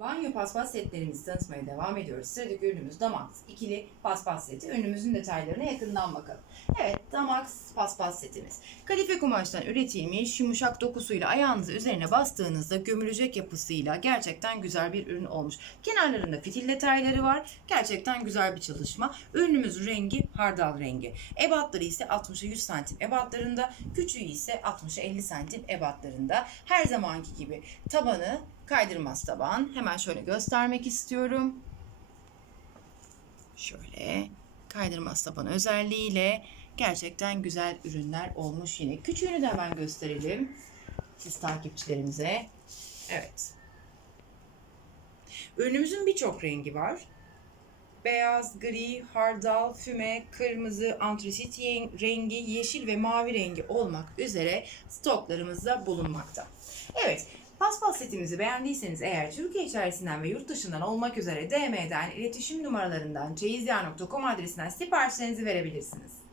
Banyo paspas setlerimizi tanıtmaya devam ediyoruz. Sıradaki ürünümüz Damax ikili paspas seti. Ürünümüzün detaylarına yakından bakalım. Evet, Damax paspas setimiz. Kalife kumaştan üretilmiş yumuşak dokusuyla ayağınızı üzerine bastığınızda gömülecek yapısıyla gerçekten güzel bir ürün olmuş. Kenarlarında fitil detayları var. Gerçekten güzel bir çalışma. Ürünümüzün rengi hardal rengi. Ebatları ise 60'a 100 santim ebatlarında. Küçüğü ise 60'a 50 santim ebatlarında. Her zamanki gibi tabanı kaydırmaz taban. Hemen şöyle göstermek istiyorum. Şöyle kaydırmaz taban özelliğiyle gerçekten güzel ürünler olmuş yine. Küçüğünü de hemen gösterelim siz takipçilerimize. Evet. Ürünümüzün birçok rengi var. Beyaz, gri, hardal, füme, kırmızı, antrasit rengi, yeşil ve mavi rengi olmak üzere stoklarımızda bulunmakta. Evet, paspas setimizi beğendiyseniz eğer Türkiye içerisinden ve yurt dışından olmak üzere DM'den, iletişim numaralarından, çeyizya.com adresinden siparişlerinizi verebilirsiniz.